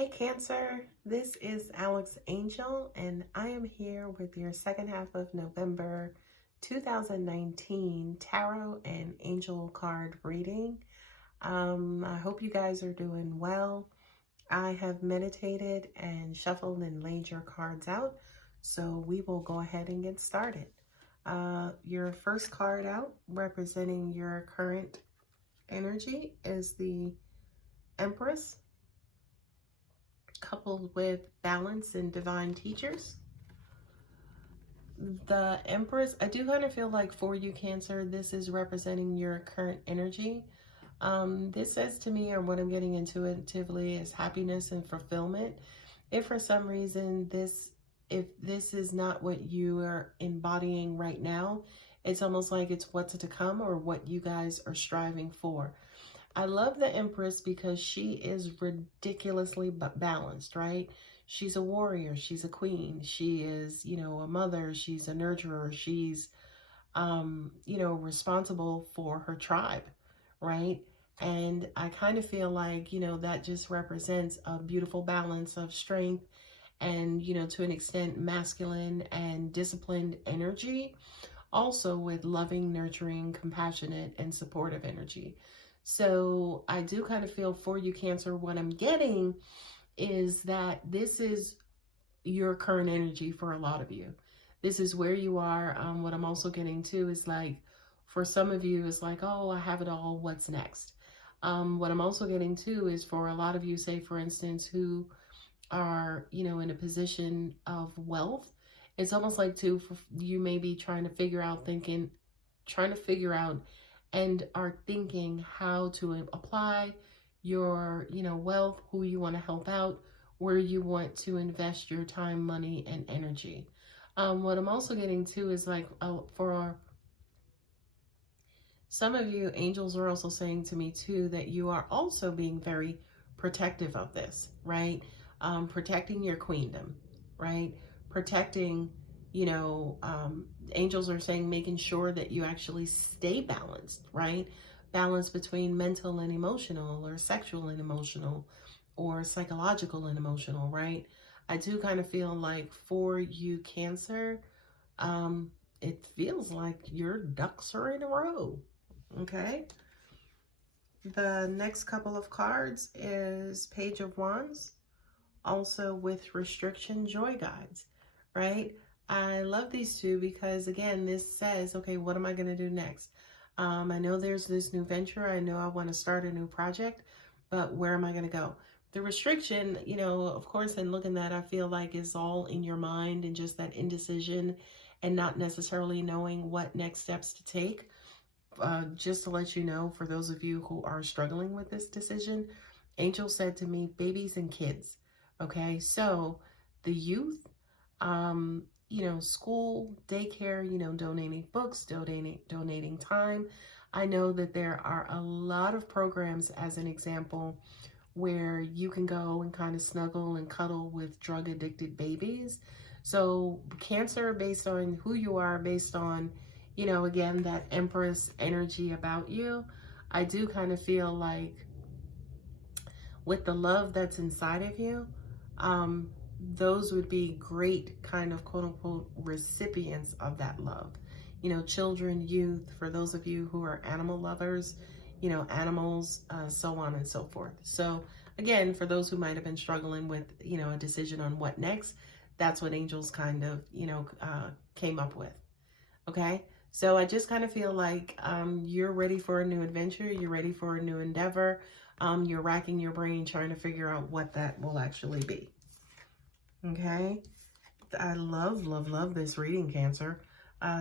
Hey Cancer, this is Alex Angel, and I am here with your second half of November 2019 Tarot and Angel card reading. I hope you guys are doing well. I have meditated and shuffled and laid your cards out, so we will go ahead and get started. Your first card out representing your current energy is the Empress, coupled with balance and divine teachers. The Empress, I do kind of feel like for you Cancer, this is representing your current energy. This says to me, or what I'm getting intuitively, is happiness and fulfillment. If for some reason if this is not what you are embodying right now, it's almost like it's what's to come or what you guys are striving for. I love the Empress because she is ridiculously balanced, right? She's a warrior. She's a queen. She is, a mother. She's a nurturer. She's, responsible for her tribe, right? And I kind of feel like, that just represents a beautiful balance of strength and, to an extent, masculine and disciplined energy. Also with loving, nurturing, compassionate, and supportive energy. So I do kind of feel for you Cancer, what I'm getting is that this is your current energy for a lot of you. This is where you are. What I'm also getting too is like, for some of you, it's like, oh, I have it all. What's next? What I'm also getting too is for a lot of you, say for instance, who are, in a position of wealth, it's almost like too, you may be trying to figure out and are thinking how to apply your, wealth, who you want to help out, where you want to invest your time, money, and energy. What I'm also getting to is like, for some of you, angels are also saying to me too that you are also being very protective of this, right? Protecting your queendom, right? Protecting, angels are saying making sure that you actually stay balanced, right? Balance between mental and emotional, or sexual and emotional, or psychological and emotional, right? I do kind of feel like for you Cancer, it feels like your ducks are in a row, okay? The next couple of cards is Page of Wands, also with restriction joy guides, right? I love these two because, again, this says, okay, what am I going to do next? I know there's this new venture. I know I want to start a new project, but where am I going to go? The restriction, of course, in looking at that, I feel like is all in your mind and just that indecision and not necessarily knowing what next steps to take. Just to let you know, for those of you who are struggling with this decision, Angel said to me, babies and kids. Okay, so the youth, school, daycare, donating books, donating time. I know that there are a lot of programs, as an example, where you can go and kind of snuggle and cuddle with drug addicted babies. So Cancer, based on who you are, based on, again, that Empress energy about you, I do kind of feel like with the love that's inside of you, those would be great kind of quote unquote recipients of that love. Children, youth, for those of you who are animal lovers, animals, so on and so forth. So again, for those who might have been struggling with, a decision on what next, that's what angels kind of, came up with. Okay. So I just kind of feel like you're ready for a new adventure. You're ready for a new endeavor. You're racking your brain trying to figure out what that will actually be. Okay. I love, love, love this reading, Cancer.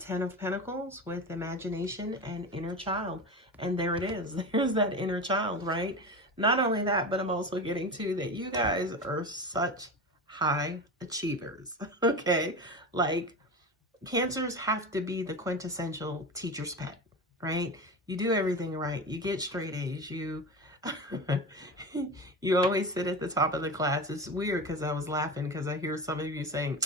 10 of Pentacles with imagination and inner child. And there it is. There's that inner child, right? Not only that, but I'm also getting to that you guys are such high achievers. Okay. Like, Cancers have to be the quintessential teacher's pet, right? You do everything right. You get straight A's. You you always sit at the top of the class. It's weird because I was laughing because I hear some of you saying,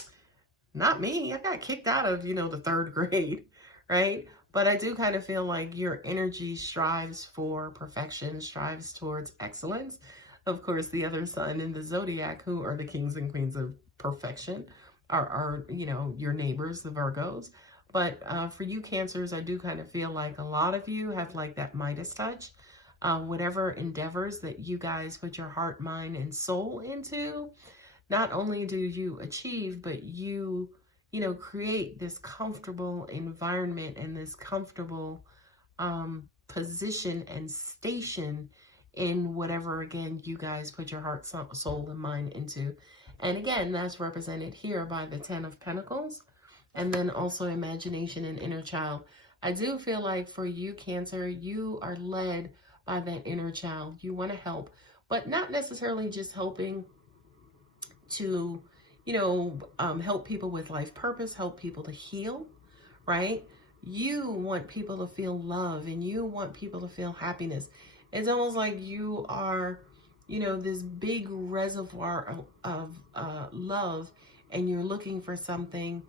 not me. I got kicked out of, the third grade, right? But I do kind of feel like your energy strives for perfection, strives towards excellence. of course, the other sign in the zodiac, who are the kings and queens of perfection, are you know, your neighbors, the Virgos. But for you Cancers, I do kind of feel like a lot of you have like that Midas touch. Whatever endeavors that you guys put your heart, mind, and soul into, not only do you achieve, but you know, create this comfortable environment and this comfortable position and station in whatever, again, you guys put your heart, soul, and mind into. And again, that's represented here by the 10 of Pentacles, and then also imagination and inner child. I do feel like for you Cancer, you are led by that inner child. You want to help, but not necessarily just helping to, you know, help people with life purpose, help people to heal, right? You want people to feel love, and you want people to feel happiness. It's almost like you are, you know, this big reservoir of love, and you're looking for something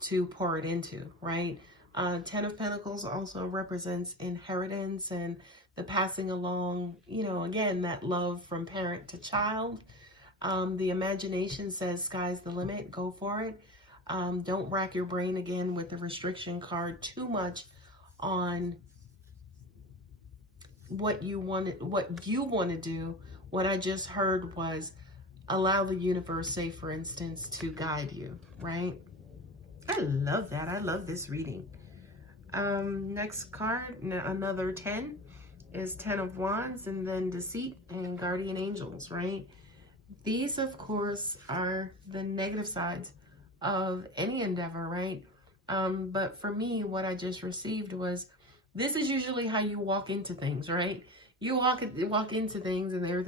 to pour it into, right? 10 of Pentacles also represents inheritance and the passing along, you know, again, that love from parent to child. The imagination says sky's the limit, go for it. Don't rack your brain again with the restriction card too much on what you want to do. What I just heard was allow the universe, say for instance, to guide you, right? I love that. I love this reading. Next card, another 10, is 10 of Wands, and then Deceit and Guardian Angels, right? These, of course, are the negative sides of any endeavor, right? But for me, what I just received was, this is usually how you walk into things, right? You walk into things, and there's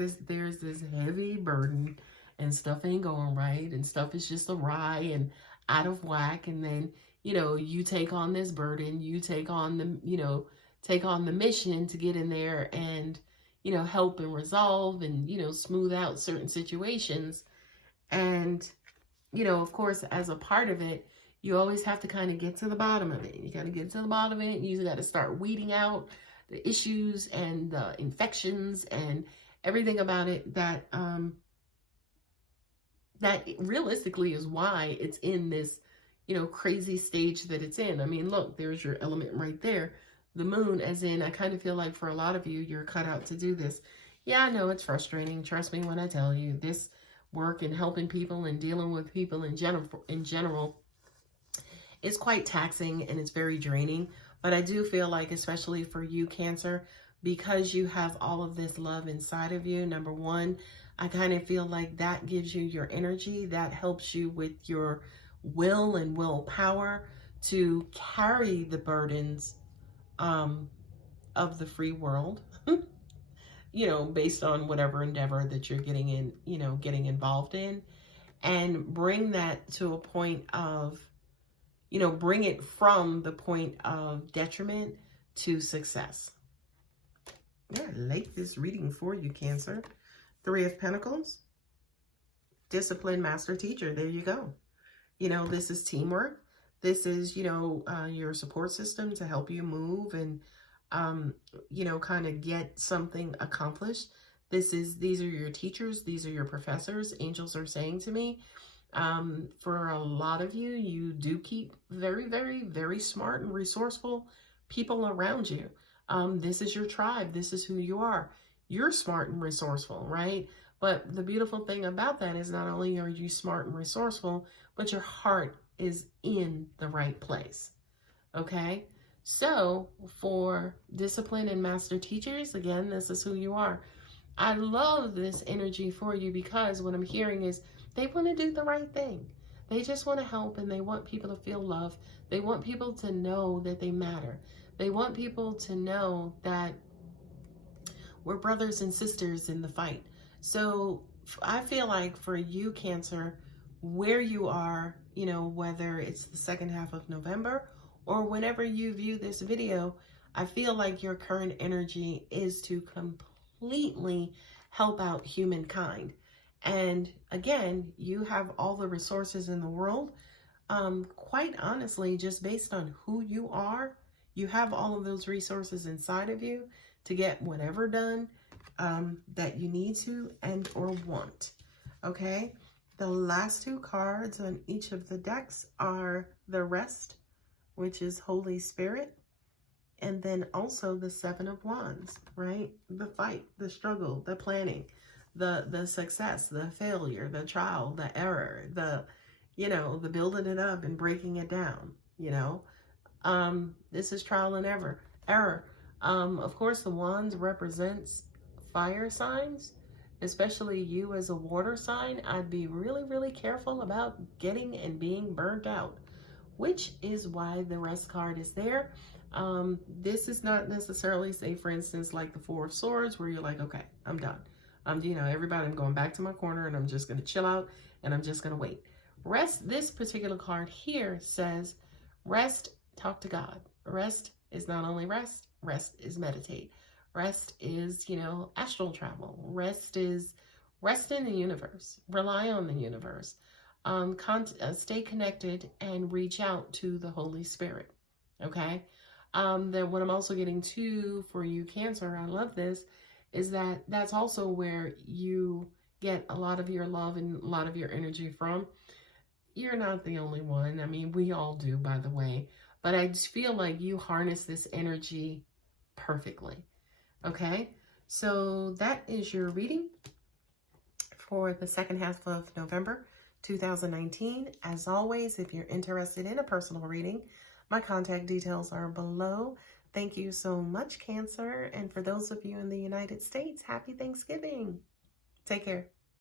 this heavy burden, and stuff ain't going right, and stuff is just awry and out of whack, and then, you know, you take on this burden, you take on the, you know, take on the mission to get in there and, you know, help and resolve and, you know, smooth out certain situations. And, you know, of course, as a part of it, you always have to kind of get to the bottom of it. You got to get to the bottom of it, and you got to start weeding out the issues and the infections and everything about it that, that realistically is why it's in this, you know, crazy stage that it's in. I mean, look, there's your element right there. The moon, as in, I kind of feel like for a lot of you, you're cut out to do this. Yeah, I know it's frustrating. Trust me when I tell you, this work and helping people and dealing with people in general is quite taxing, and it's very draining. But I do feel like, especially for you Cancer, because you have all of this love inside of you, number one, I kind of feel like that gives you your energy, that helps you with your will and willpower to carry the burdens of the free world, you know, based on whatever endeavor that you're getting in, you know, getting involved in, and bring that to a point of, you know, bring it from the point of detriment to success. Yeah, I like this reading for you, Cancer. 3 of Pentacles, discipline, master, teacher. There you go. You know, this is teamwork. This is, you know, your support system to help you move and, you know, kind of get something accomplished. These are your teachers. These are your professors. Angels are saying to me, for a lot of you, you do keep very, very, very smart and resourceful people around you. This is your tribe. This is who you are. You're smart and resourceful, right? But the beautiful thing about that is not only are you smart and resourceful, but your heart is in the right place, okay? So for discipline and master teachers, again, this is who you are. I love this energy for you because what I'm hearing is they want to do the right thing. They just want to help, and they want people to feel love. They want people to know that they matter. They want people to know that we're brothers and sisters in the fight. So I feel like for you Cancer, where you are, you know, whether it's the second half of November or whenever you view this video, I feel like your current energy is to completely help out humankind. And again, you have all the resources in the world. Quite honestly, just based on who you are, you have all of those resources inside of you to get whatever done that you need to and or want. Okay, the last two cards on each of the decks are the Rest, which is Holy Spirit, and then also the Seven of Wands, right? The fight, the struggle, the planning, the success, the failure, the trial, the error, the, you know, the building it up and breaking it down, you know. This is trial and error. Of course, the Wands represents fire signs, especially you as a water sign. I'd be really, really careful about getting and being burnt out, which is why the Rest card is there. This is not necessarily, say, for instance, like the Four of Swords, where you're like, okay, I'm done. You know, everybody, I'm going back to my corner and I'm just going to chill out and I'm just going to wait. Rest, this particular card here says, rest, talk to God. Rest is not only rest, rest is meditate. Rest is, you know, astral travel. Rest is rest in the universe. Rely on the universe. Stay connected and reach out to the Holy Spirit. Okay? Then what I'm also getting to for you, Cancer, I love this, is that that's also where you get a lot of your love and a lot of your energy from. You're not the only one. I mean, we all do, by the way. But I just feel like you harness this energy perfectly. Okay? So that is your reading for the second half of November 2019. As always, if you're interested in a personal reading, my contact details are below. Thank you so much, Cancer. And for those of you in the United States, happy Thanksgiving. Take care.